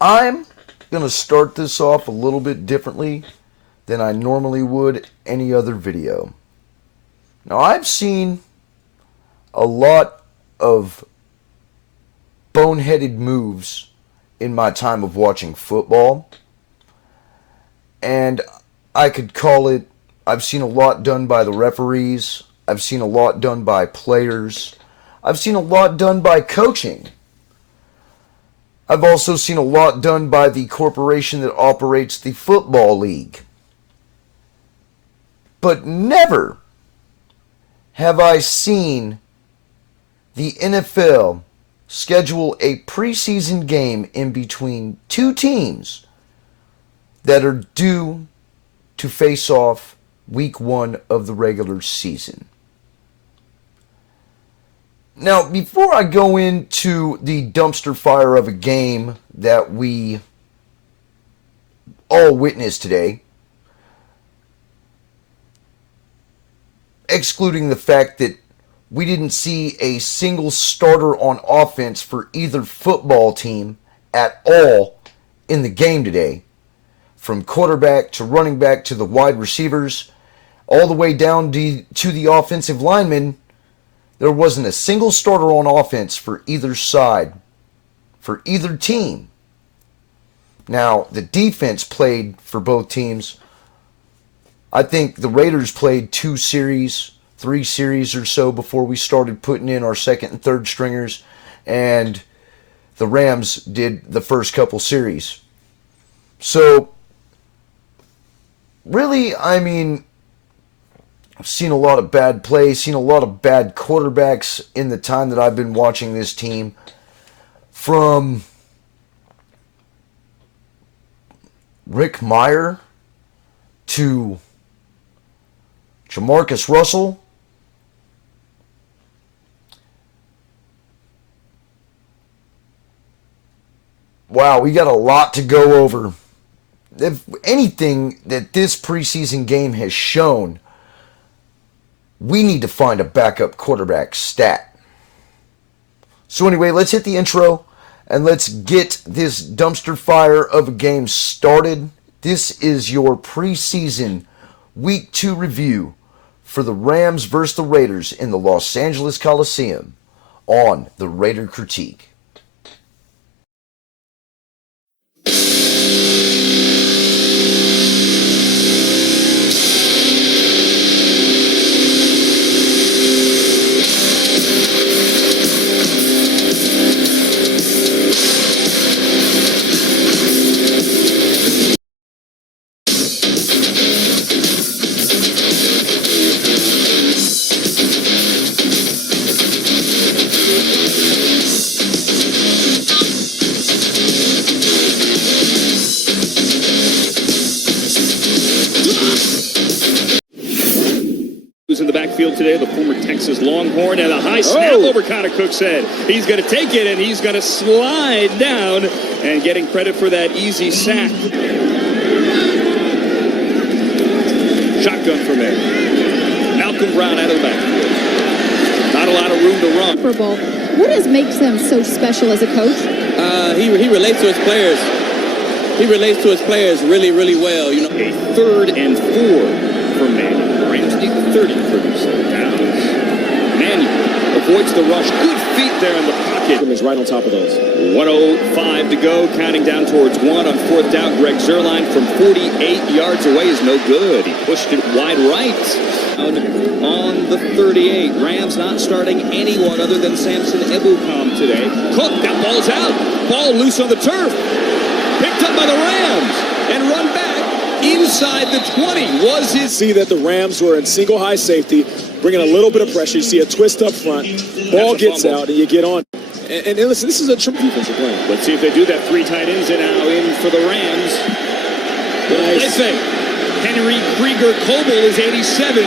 I'm going to start this off a little bit differently than I normally would any other video. Now, I've seen a lot of boneheaded moves in my time of watching football, and I could call it, I've seen a lot done by the referees, I've seen a lot done by players, I've seen a lot done by coaching. I've also seen a lot done by the corporation that operates the football league. But never have I seen the NFL schedule a preseason game in between two teams that are due to face off week 1 of the regular season. Now, before I go into the dumpster fire of a game that we all witnessed today, excluding the fact that we didn't see a single starter on offense for either football team at all in the game today, from quarterback to running back to the wide receivers, all the way down to the offensive linemen, there wasn't a single starter on offense for either side, for either team. Now, the defense played for both teams. I think the Raiders played 3 series or so before we started putting in our second and third stringers, and the Rams did the first couple series. So, really, I mean, I've seen a lot of bad plays, seen a lot of bad quarterbacks in the time that I've been watching this team. From Rick Meyer to Jamarcus Russell. Wow, we got a lot to go over. If anything that this preseason game has shown, we need to find a backup quarterback stat. So anyway, let's hit the intro and let's get this dumpster fire of a game started. This is your preseason Week 2 review for the Rams versus the Raiders in the Los Angeles Coliseum on the Raider Critique. In the backfield today, the former Texas Longhorn, and a high snap over Connor Cook's head. He's going to take it, and he's going to slide down, and getting credit for that easy sack. Shotgun from him. Malcolm Brown out of the backfield. Not a lot of room to run. Super Bowl. What makes them so special as a coach? He relates to his players. He relates to his players really, really well. You know, A 3rd and 4 for Manning. Rams need the 30 for these downs. Manning avoids the rush. Good feet there in the pocket. Is right on top of those. 1:05 to go. Counting down towards 1 on 4th down. Greg Zuerlein from 48 yards away is no good. He pushed it wide right. On the 38. Rams not starting anyone other than Samson Ebukam today. Cook, that ball's out. Ball loose on the turf. Picked up by the Rams and run back. Inside the 20 was his. See that the Rams were in single high safety, bringing a little bit of pressure. You see a twist up front, ball gets out, and you get on. And listen, this is a triple defensive play. Let's see if they do that. 3 tight ends in now in for the Rams. Nice. They say Henry Krieger Coble is 87.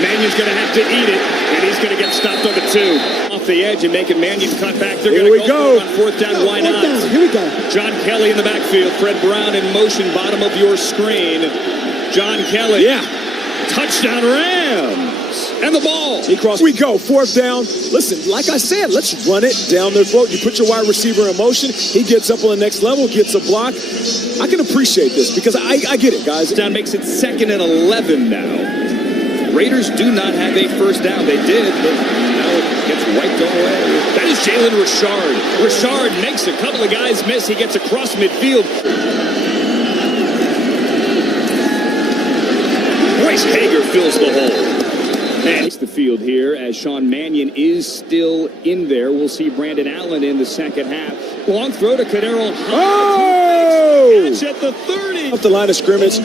Mannion's going to have to eat it, and he's going to get stopped on the 2. Off the edge and making Mannion cut back. They're going to go on 4th down. Why not? Here we go. John Kelly in the backfield. Fred Brown in motion, bottom of your screen. John Kelly. Yeah. Touchdown Rams. And the ball. He crossed. We go. 4th down. Listen, like I said, let's run it down their throat. You put your wide receiver in motion. He gets up on the next level, gets a block. I can appreciate this because I get it, guys. Down makes it 2nd and 11 now. Raiders do not have a first down. They did, but now it gets wiped away. That is Jalen Richard. Richard makes a couple of guys miss. He gets across midfield. Bryce Hager fills the hole. And it's the field here as Sean Mannion is still in there. We'll see Brandon Allen in the second half. Long throw to Kadero. Oh! Catch at the 30. Off the line of scrimmage,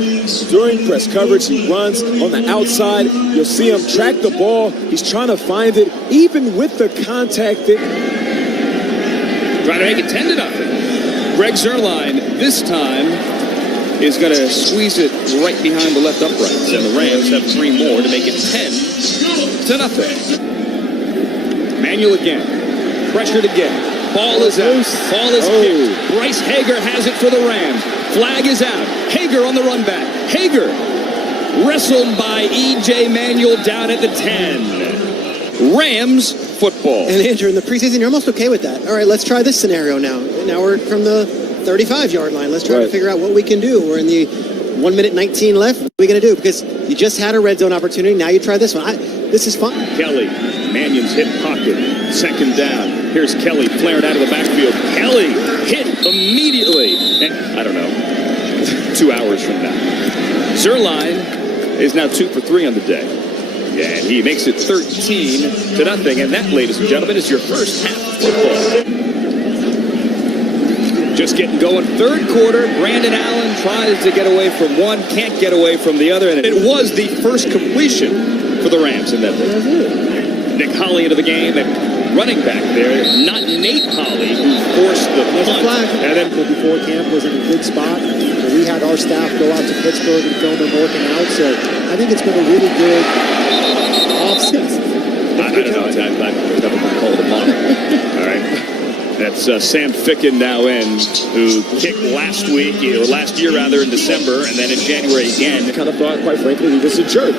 during press coverage, he runs on the outside. You'll see him track the ball. He's trying to find it, even with the contact. Trying to make it 10-0. Greg Zuerlein this time is going to squeeze it right behind the left uprights. And the Rams have 3 more to make it 10-0. Manuel again. Pressured again. Ball is out. Ball is kicked. Bryce Hager has it for the Rams. Flag is out. Hager on the run back. Hager wrestled by E.J. Manuel down at the 10. Rams football. And Andrew, in the preseason, you're almost okay with that. All right, let's try this scenario now. Now we're from the 35-yard line. Let's try to figure out what we can do. We're in the 1 minute 19 left. What are we going to do? Because you just had a red zone opportunity. Now you try this one. This is fun. Kelly, Mannion's hip pocket. 2nd down. Here's Kelly flared out of the backfield. Kelly hit immediately. And I don't know, 2 hours from now. Zuerlein is now 2 for 3 on the day. And he makes it 13-0. And that, ladies and gentlemen, is your first half of football. Just getting going. 3rd quarter. Brandon Allen tries to get away from one, can't get away from the other. And it was the first completion for the Rams in that one. Nick Holley into the game and running back there, not Nate Holley, who forced the punt. And then before camp was in a good spot. We had our staff go out to Pittsburgh and film them working out. So I think it's been a really good offseason. I don't know. I've never been called upon. All right. That's Sam Ficken now in, who kicked last week, or last year rather, in December, and then in January again. I kind of thought, quite frankly, he was a jerk.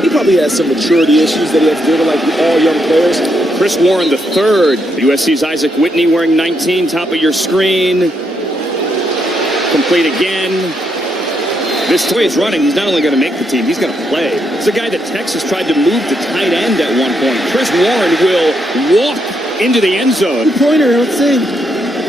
He probably has some maturity issues that he has to deal with, like all young players. Chris Warren, the 3rd. USC's Isaac Whitney wearing 19, top of your screen. Complete again. This way he's running. He's not only going to make the team, he's going to play. It's a guy that Texas tried to move to tight end at one point. Chris Warren will walk into the end zone. Pointer, let's see.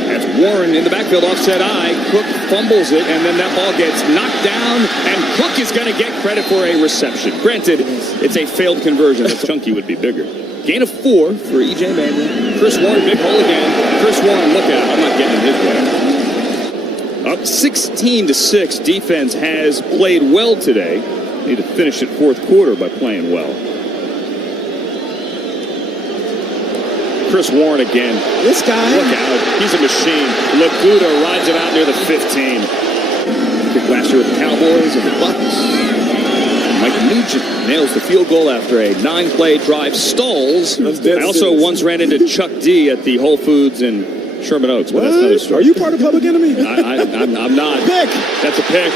That's Warren in the backfield, offset eye. Cook fumbles it, and then that ball gets knocked down, and Cook is going to get credit for a reception. Granted, it's a failed conversion. The chunky would be bigger. Gain of 4 for E.J. Manuel. Chris Warren, big hole again. Chris Warren, look out. I'm not getting in his way. Up 16-6. Defense has played well today. Need to finish it 4th quarter by playing well. Chris Warren again. This guy. Look out. He's a machine. Laguda rides him out near the 15. Kicked last year with the Cowboys and the Bucks. Mike Nugent nails the field goal after a 9-play drive. Stalls. I also once ran into Chuck D at the Whole Foods in Sherman Oaks, but that's another story. Are you part of Public Enemy? I'm not. Pick. That's a pick.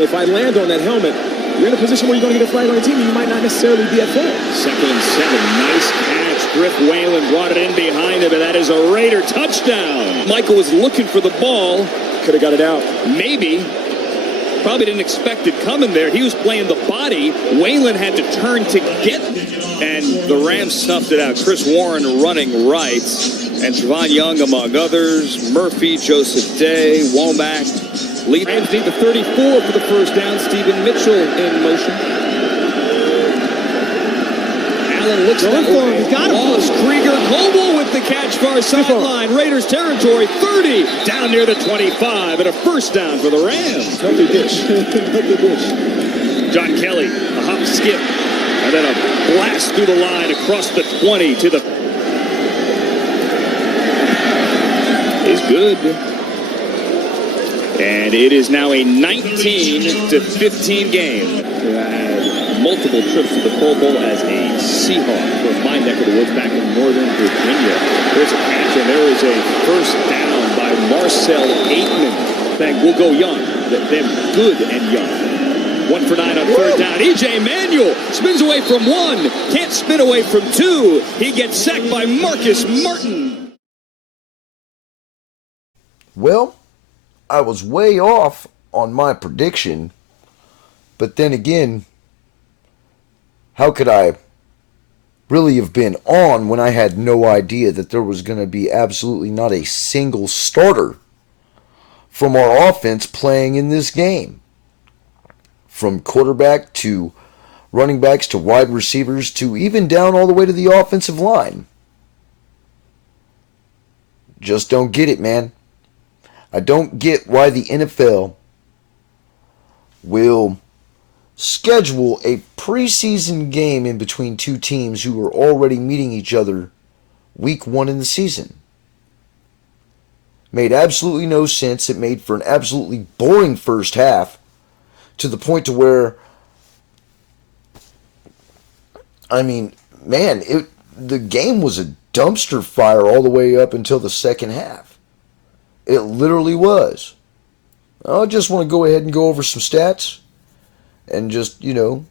If I land on that helmet, you're in a position where you're going to get a flag on your team and you might not necessarily be at fault. 2nd and 7. Nice catch. Griff Whalen brought it in behind him, and that is a Raider touchdown. Michael was looking for the ball. Could have got it out. Maybe. Probably didn't expect it coming there. He was playing the body. Whalen had to turn to get it, and the Rams snuffed it out. Chris Warren running right, and Trevon Young among others. Murphy, Joseph Day, Womack. Rams need the 34 for the first down. Stephen Mitchell in motion. Allen looks that way. He's got him. Lost. Krieger Coble with the catch, far sideline. Raiders territory, 30 down near the 25, and a first down for the Rams. Healthy dish. Healthy dish. John Kelly, a hop skip, and then a blast through the line across the 20 to the. Is good. And it is now a 19-15 game. Had multiple trips to the Pro Bowl as a Seahawk from my neck of the woods back in Northern Virginia. There's a catch, and there is a first down by Marcel Aitman. We'll go young. They're good and young. 1 for 9 on third down. E.J. Manuel spins away from one. Can't spin away from two. He gets sacked by Marcus Martin. Well, I was way off on my prediction. But then again, how could I really have been on when I had no idea that there was going to be absolutely not a single starter from our offense playing in this game? From quarterback to running backs to wide receivers to even down all the way to the offensive line. Just don't get it, man. I don't get why the NFL will schedule a preseason game in between two teams who are already meeting each other week 1 in the season. Made absolutely no sense. It made for an absolutely boring first half, to the point to where, I mean, man, the game was a dumpster fire all the way up until the second half. It literally was. I just want to go ahead and go over some stats and just, go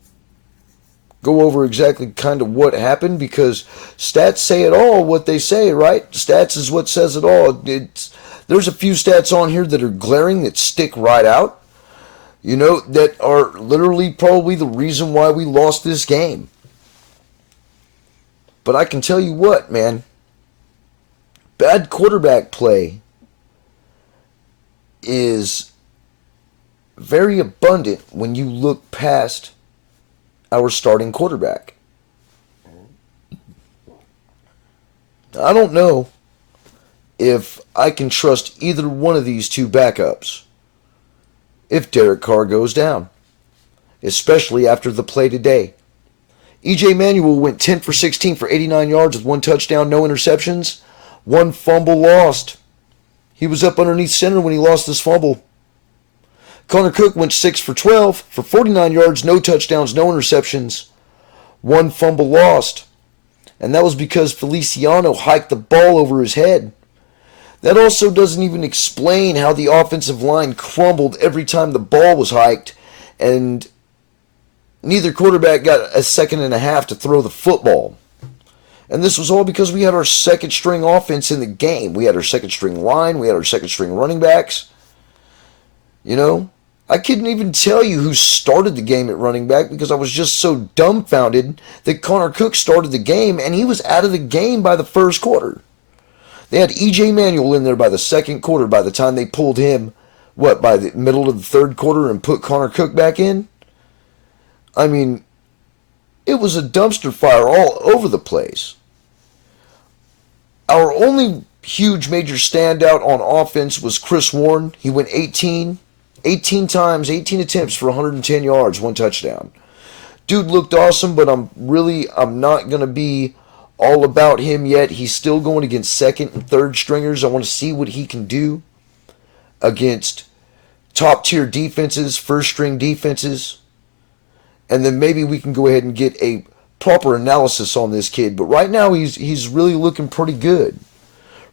over exactly kind of what happened, because stats say it all, what they say, right? Stats is what says it all. There's a few stats on here that are glaring, that stick right out, that are literally probably the reason why we lost this game. But I can tell you what, man, bad quarterback play is very abundant when you look past our starting quarterback. I don't know if I can trust either one of these two backups if Derek Carr goes down, especially after the play today. E.J. Manuel went 10 for 16 for 89 yards with 1 touchdown, no interceptions, 1 fumble lost. He was up underneath center when he lost this fumble. Connor Cook went 6 for 12 for 49 yards, no touchdowns, no interceptions, 1 fumble lost. And that was because Feliciano hiked the ball over his head. That also doesn't even explain how the offensive line crumbled every time the ball was hiked, and neither quarterback got a second and a half to throw the football. And this was all because we had our second string offense in the game. We had our second string line. We had our second string running backs. I couldn't even tell you who started the game at running back because I was just so dumbfounded that Connor Cook started the game, and he was out of the game by the first quarter. They had E.J. Manuel in there by the second quarter by the time they pulled him, by the middle of the third quarter, and put Connor Cook back in? I mean, it was a dumpster fire all over the place. Our only huge major standout on offense was Chris Warren. He went 18 times, 18 attempts for 110 yards, 1 touchdown. Dude looked awesome, but I'm not going to be all about him yet. He's still going against second and third stringers. I want to see what he can do against top-tier defenses, first-string defenses. And then maybe we can go ahead and get a proper analysis on this kid. But right now, he's really looking pretty good.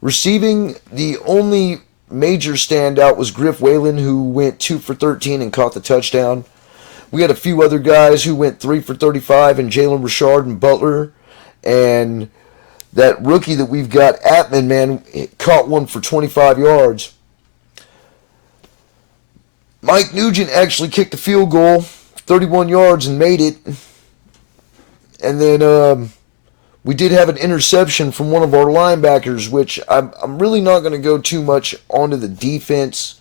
Receiving, the only major standout was Griff Whalen, who went 2 for 13 and caught the touchdown. We had a few other guys who went 3 for 35, and Jalen Richard and Butler. And that rookie that we've got, Atman, man, caught 1 for 25 yards. Mike Nugent actually kicked a field goal, 31 yards, and made it. And then we did have an interception from one of our linebackers, which I'm really not going to go too much onto the defense,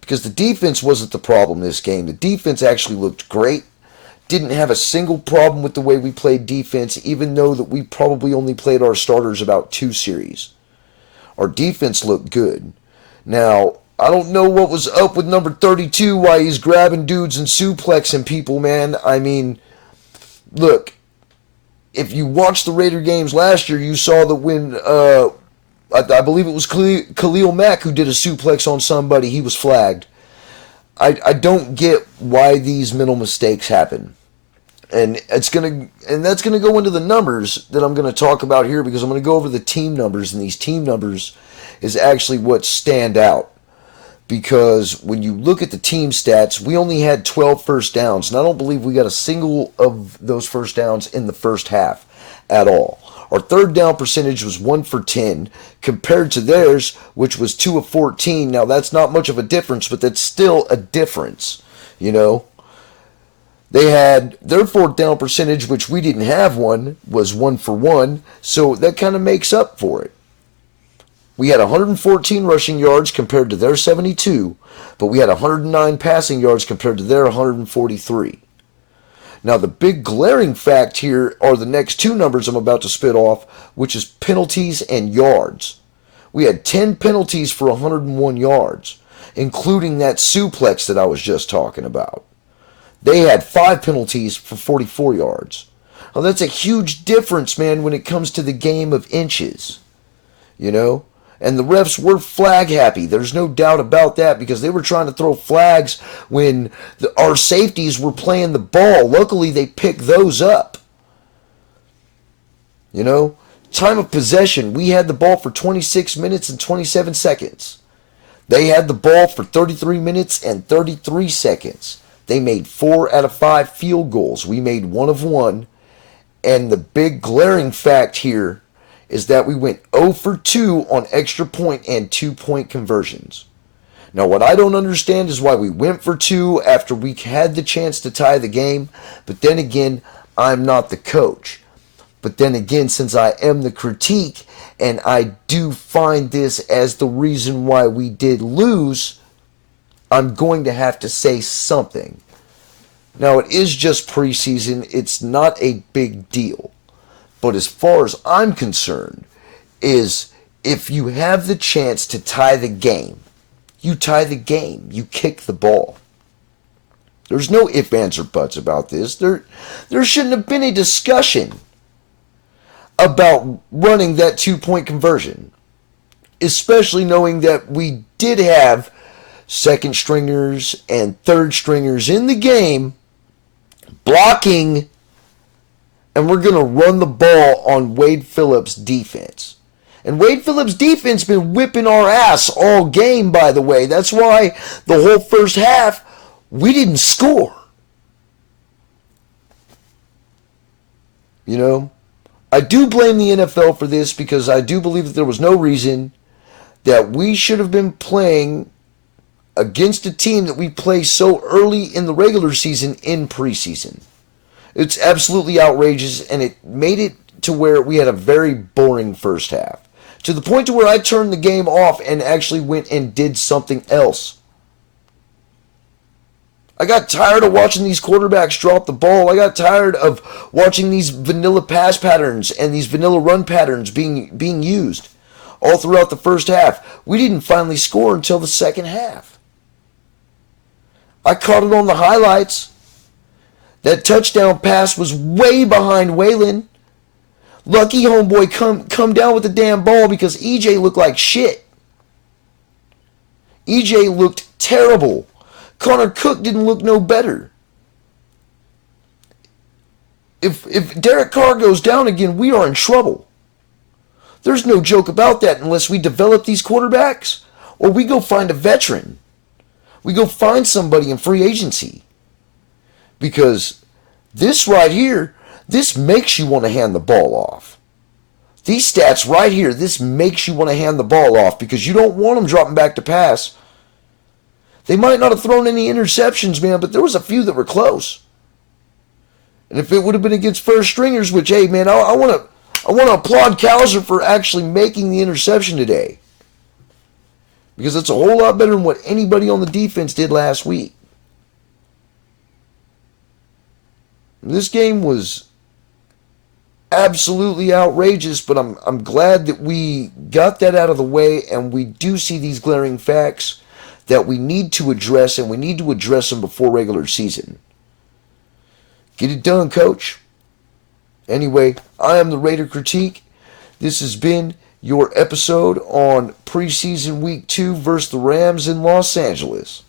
because the defense wasn't the problem this game. The defense actually looked great. Didn't have a single problem with the way we played defense, even though that we probably only played our starters about 2 series. Our defense looked good. Now, I don't know what was up with number 32, why he's grabbing dudes and suplexing people, man. I mean, look, if you watched the Raider games last year, you saw that when, I believe it was Khalil Mack who did a suplex on somebody, he was flagged. I don't get why these mental mistakes happen. And that's gonna go into the numbers that I'm gonna talk about here, because I'm gonna go over the team numbers, and these team numbers is actually what stand out. because when you look at the team stats, we only had 12 first downs, and I don't believe we got a single of those first downs in the first half at all. Our third down percentage was 1 for 10 compared to theirs, which was 2 of 14. Now, that's not much of a difference, but that's still a difference, you know. They had their fourth down percentage, which we didn't have one, was 1 for 1, so that kind of makes up for it. We had 114 rushing yards compared to their 72, but we had 109 passing yards compared to their 143. Now, the big glaring fact here are the next two numbers I'm about to spit off, which is penalties and yards. We had 10 penalties for 101 yards, including that suplex that I was just talking about. They had 5 penalties for 44 yards. Now, that's a huge difference, man, when it comes to the game of inches, you know? And the refs were flag happy. There's no doubt about that, because they were trying to throw flags when our safeties were playing the ball. Luckily, they picked those up. You know, time of possession, we had the ball for 26 minutes and 27 seconds. They had the ball for 33 minutes and 33 seconds. They made 4 out of 5 field goals. We made 1 of 1. And the big glaring fact here is that we went 0 for 2 on extra point and 2-point conversions. Now, what I don't understand is why we went for 2 after we had the chance to tie the game. But then again, I'm not the coach. But then again, since I am the critique, and I do find this as the reason why we did lose, I'm going to have to say something. Now, it is just preseason. It's not a big deal. But as far as I'm concerned, is if you have the chance to tie the game, you tie the game. You kick the ball. There's no ifs, ands, or buts about this. There shouldn't have been a discussion about running that 2-point conversion, especially knowing that we did have second stringers and third stringers in the game blocking, and we're going to run the ball on Wade Phillips' defense. And Wade Phillips' defense been whipping our ass all game, by the way. That's why the whole first half, we didn't score. You know, I do blame the NFL for this, because I do believe that there was no reason that we should have been playing against a team that we play so early in the regular season in preseason. It's absolutely outrageous, and it made it to where we had a very boring first half. To the point to where I turned the game off and actually went and did something else. I got tired of watching these quarterbacks drop the ball. I got tired of watching these vanilla pass patterns and these vanilla run patterns being used all throughout the first half. We didn't finally score until the second half. I caught it on the highlights. That touchdown pass was way behind Waylon. Lucky homeboy come down with the damn ball, because EJ looked like shit. EJ looked terrible. Connor Cook didn't look no better. If Derek Carr goes down again, we are in trouble. There's no joke about that unless we develop these quarterbacks, or we go find a veteran. We go find somebody in free agency. Because this right here, this makes you want to hand the ball off. These stats right here, this makes you want to hand the ball off, because you don't want them dropping back to pass. They might not have thrown any interceptions, man, but there was a few that were close. And if it would have been against first stringers, which, hey, man, I want to applaud Cowser for actually making the interception today. Because it's a whole lot better than what anybody on the defense did last week. This game was absolutely outrageous, but I'm glad that we got that out of the way, and we do see these glaring facts that we need to address, and we need to address them before regular season. Get it done, coach. Anyway, I am the Raider Critique. This has been your episode on preseason week 2 versus the Rams in Los Angeles.